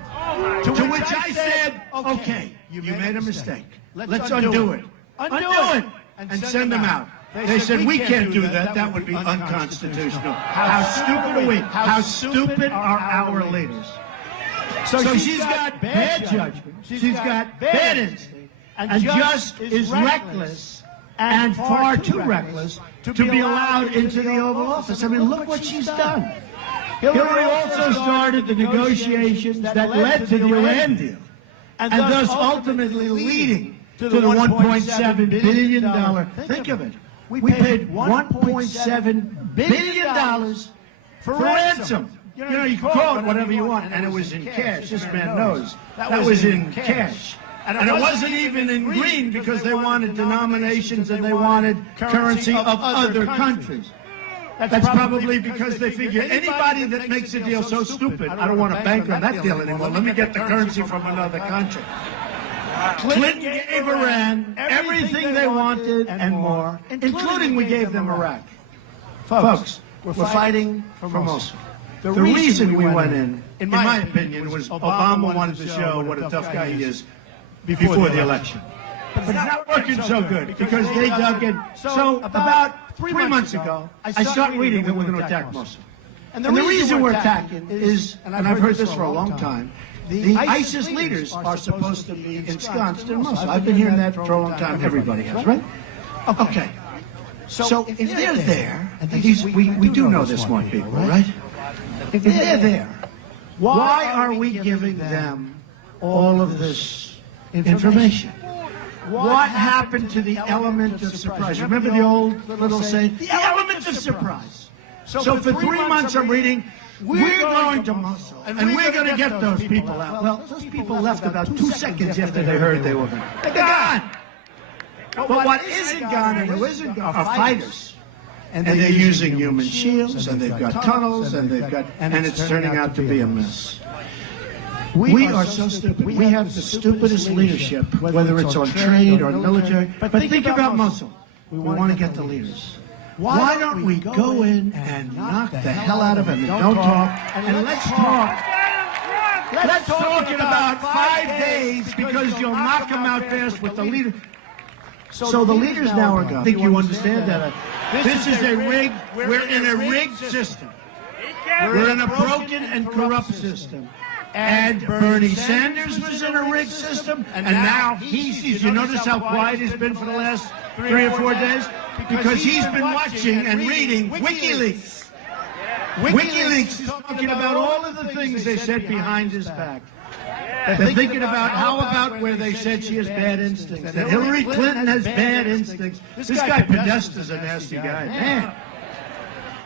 To which I said, okay, you made a mistake. Let's undo it. Undo it and send them out. They said, we can't do that. That would be unconstitutional. How stupid are we? How stupid are our leaders? So she's got bad judgment, she's got bad instinct, and just is reckless and far too reckless to be allowed into the Oval Office. I mean, look what she's done. Hillary also started the negotiations that led to the Iran deal, and thus ultimately leading to the $1.7 billion. Think of it. We paid $1.7 billion for ransom. You know, you can call it whatever you want, and it was in cash. This man knows. That was in cash. And it wasn't even in green because they wanted denominations and they wanted currency of other countries. That's probably because they figure anybody that makes a deal so stupid, I don't want to bank on that deal anymore. Let me get the currency from another country. Clinton gave Iran everything they wanted and more, including we gave them Iraq. Folks, we're fighting for Mosul. The reason we went in my opinion, was Obama wanted to show what a tough guy he is before the election. But it's not working so good because they dug in. So about 3 months ago, I started reading that we're going to attack Mosul. And the reason we're attacking is, and I've heard this for a long time, the ISIS leaders are supposed to be ensconced in Mosul. I've been hearing that for a long time. Everybody has, right? Okay. So if they're there, and we do know they're smart people, right? If they're there, why are we giving them all of this information? What happened to the element of surprise? Remember the old little saying, the element of surprise. So for 3 months I'm reading, we're going to Mosul, and we're going to get those people out. Well, those people left about 2 seconds after they heard they were going. They're gone. But what isn't gone and who isn't gone are fighters. And they're using human shields, and they've got tunnels, and it's turning out to be a mess. We are so stupid. We have the stupidest leadership, whether it's on trade or military. But think about muscle. We want to get the leaders. Why don't we go in and knock the hell out of them and don't talk, and let's talk. Let's talk in about 5 days, because you'll knock them out fast with the leader. So the leaders now are gone. I think you understand that. This is a rigged, we're in a rigged system. We're in a broken and corrupt system. And Bernie Sanders was in a rigged system, and now he sees. You notice how quiet he's been for the last 3 or 4 days? Because he's been watching and reading WikiLeaks. WikiLeaks is talking about all of the things they said behind his back. They're thinking about how about where they said she has bad instincts, that Hillary Clinton has bad instincts. This guy Podesta's a nasty guy. Man.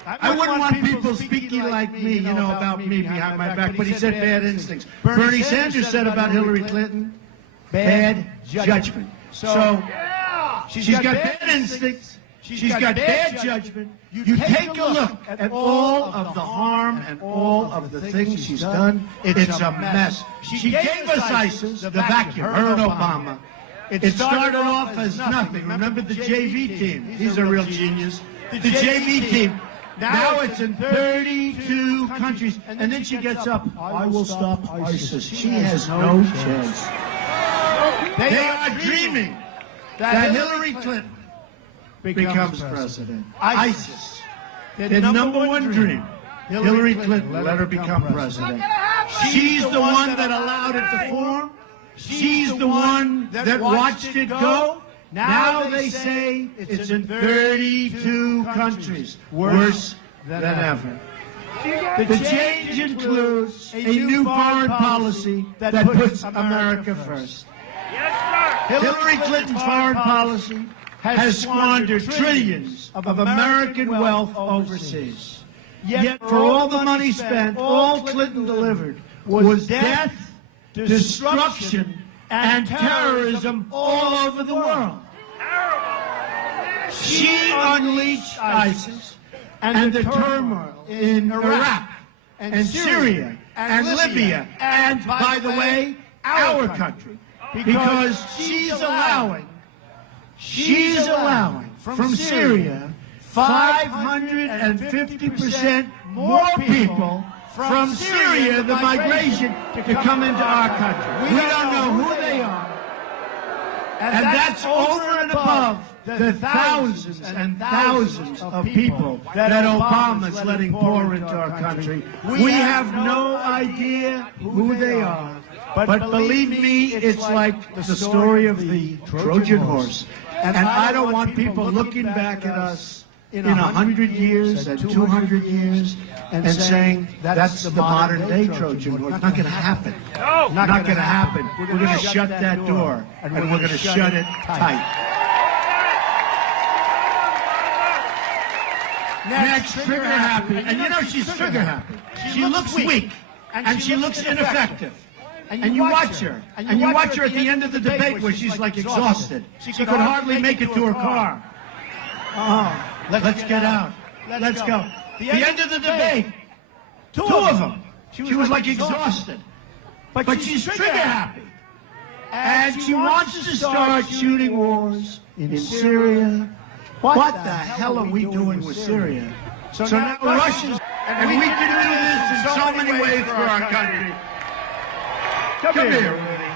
I wouldn't want people speaking like me, about me behind my back, but he said bad instincts. Bernie Sanders said about Hillary Clinton, bad judgment. So, she's got bad instincts. She's got bad judgment. You take a look at all of the harm and all of the things she's done. It's a mess. She gave us ISIS, the vacuum, her and Obama. It started off as nothing. Remember the JV team? He's a real genius. The JV team. Now it's in 32 countries. And then she gets up, I will stop ISIS. She has no chance. They are dreaming that Hillary Clinton becomes president. ISIS. Their number one dream. Hillary Clinton, let her become president. She's the one that allowed it to form. She's the one that watched it go. Now they say it's in 32 countries. Worse than ever. The change includes a new foreign policy that puts America first. Hillary Clinton's foreign policy has squandered trillions of American wealth overseas. Yet for all the money spent, all Clinton delivered was death, destruction, and terrorism all over the world. She unleashed ISIS and the turmoil in Iraq and Syria and Libya and, by the way, our country, because she's allowing from Syria 550% more people from Syria, the migration, to come into our country. We don't know who they are. And that's over and above the thousands and thousands of people that Obama's letting pour into our country. We have no idea who they are. But believe me, it's like the story of the Trojan horse. And I don't want people looking back at us in 100 years and 200 years and saying that's the modern day Trojan horse. It's not going to happen. Not going to happen. We're going to shut that door, and we're going to shut it tight. Next, trigger happy. And she's trigger happy. She looks weak, and she looks ineffective. And you watch her. And you watch her at the end of the debate where she's like exhausted. She could hardly make it to her car. Oh, let's get out. Let's go. The end of the debate, two of them. She was like exhausted. But she's trigger happy. And she wants to start shooting wars in Syria. What the hell are we doing with Syria? So now Russia's, and we can do this in so many ways for our country. Come here, Rudy.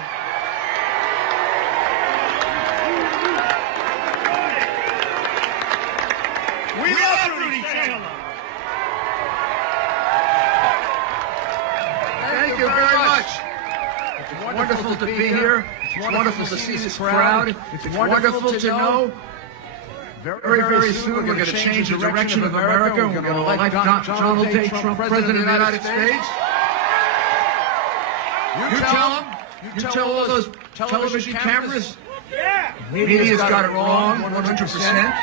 We love Rudy. Say hello. Thank you very much. It's wonderful to be here. It's wonderful to see this crowd. It's wonderful to know. Very, very soon we're going to change the direction of America. We're going to elect Donald J. Trump, President of the United States. You tell them. You tell all those television cameras. Yeah. Media's got it wrong, 100%.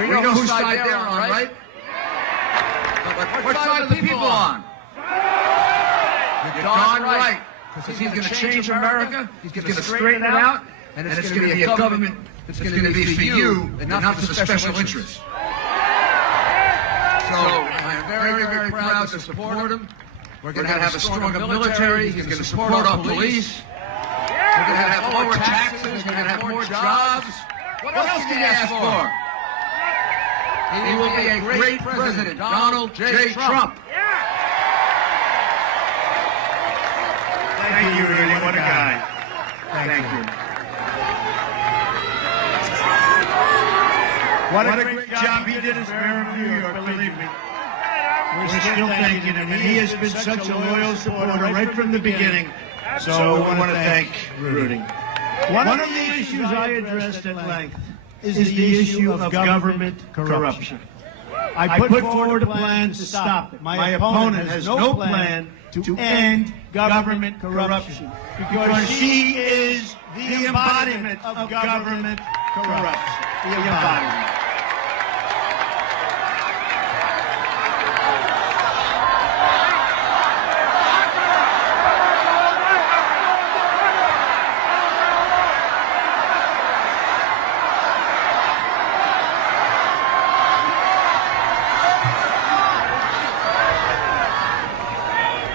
We know whose side they're on, right? What side are the people on? You're darn right. Because he's going to change America. He's going to straighten it out. And it's going to be a government that's going to be for you and not for the special interests. So I'm very, very proud to support him. We're going to have a stronger military. He's going to support our police. We're going to have lower taxes. We're going to have more jobs. What else can you ask for? He will be a great president, Donald J. Trump. Thank you, Rudy. What a guy. Thank you. What a great job he did as mayor of New York, believe me. We're still thanking him, and he has been such a loyal supporter right from the beginning. So we want to thank Rudy. One of the issues I addressed at length is the issue of government corruption. I put forward a plan to stop it. My opponent has no plan to end government corruption because she is the embodiment of government corruption. The embodiment.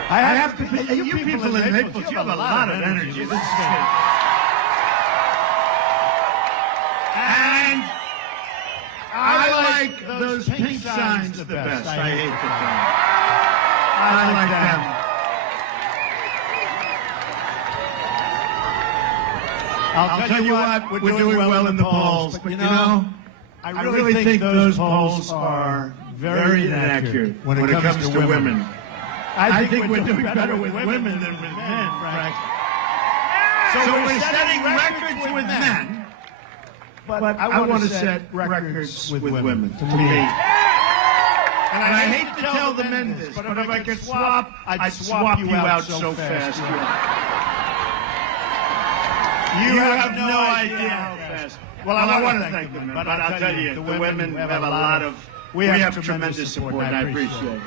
I have to be, you people in Naples, you have a lot of energy. This is good. And I like those pink signs the best. I hate the signs. I like them. I'll tell you what, we're doing well in the polls, but you know, I really think those polls are very inaccurate when it comes to women. I think we're doing better with women than with men, frankly. So we're setting records with men, but I want to set records with women, to me. And I hate to tell the men this, but if I could swap, I'd swap you out so fast. You have no idea how fast. Well, I want to thank the men, but I'll tell you, the women have a lot of, we have tremendous support, and I appreciate it.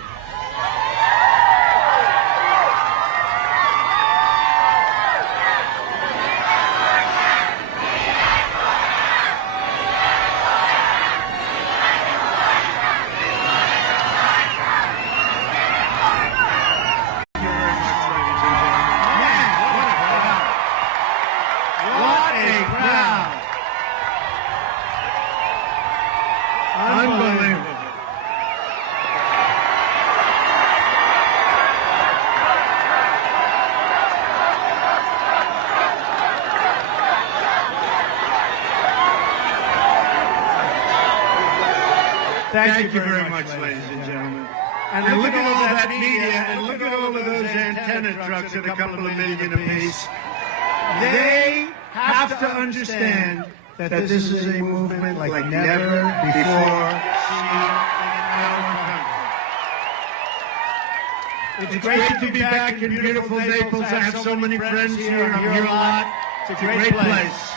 Thank you very much, ladies and gentlemen. And look at all that media, and look at all of those antenna trucks at a couple of million apiece. They have to understand that this is a movement like never before seen in our country. It's great to be back in beautiful Naples. I have so many friends here, and I'm here a lot. It's a great place.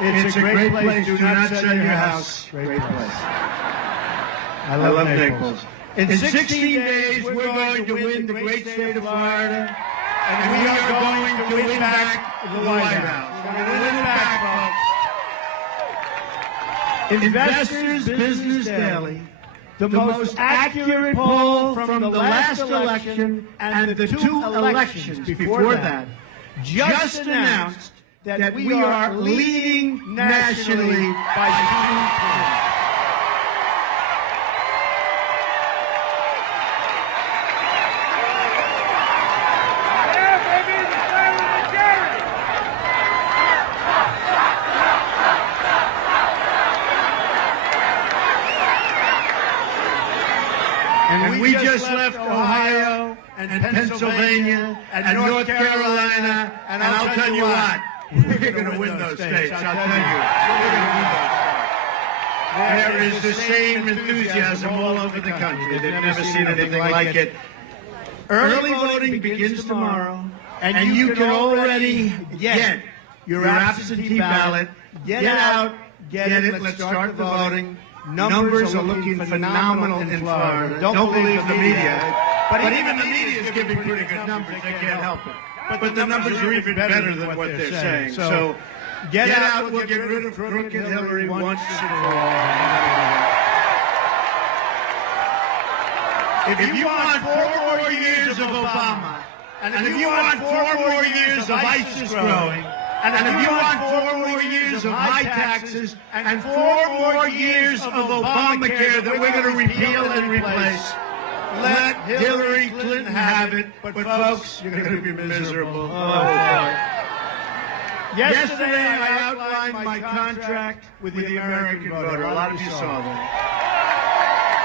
It's a great place. Do not sell your house. Great place. I love Naples. In 16 days, we're going to win the great state of Florida, and we are going to win back the White House. We're going to win it back, folks. Investors Business Daily, the most accurate poll from the last election and the two elections before that, just announced that we are leading nationally by 2 points. And we just left Ohio and Pennsylvania and North Carolina, and I'll tell you what, we're going to win those states. I'll tell you, we're going to win those states. There is the same enthusiasm all over the country. They've never seen anything like it. Early voting begins tomorrow, and you can already get your absentee ballot. Get out, get it, let's start the voting. Numbers are looking phenomenal in Florida. Don't believe the media. But even the media is giving pretty good numbers. They can't help it. But the numbers are even better than what they're saying. So get out. We'll get rid of crooked Hillary once and for all. If you want 4 more years of Obama, and if you want 4 more years of ISIS growing, and if you want 4 more years of high taxes, and 4 more years of Obamacare that we're going to repeal and replace, let Hillary Clinton have it. But folks, you're going to be miserable. Yesterday, I outlined my contract with the American voter. A lot of you saw that.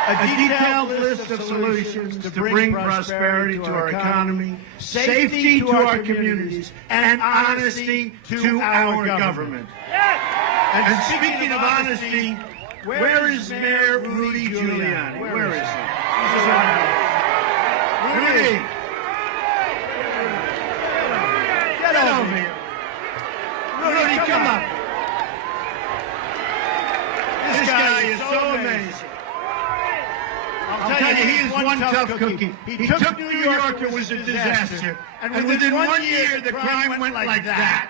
A detailed list of solutions to bring prosperity to our economy, safety to our communities, and honesty to our government. And speaking of honesty, where is Mayor Rudy Giuliani? Where is he? Rudy! Get over here. Rudy, come up. This guy is so amazing. I'll tell you, he is one tough cookie. He took New York, it was a disaster. And within 1 year, the crime went like that.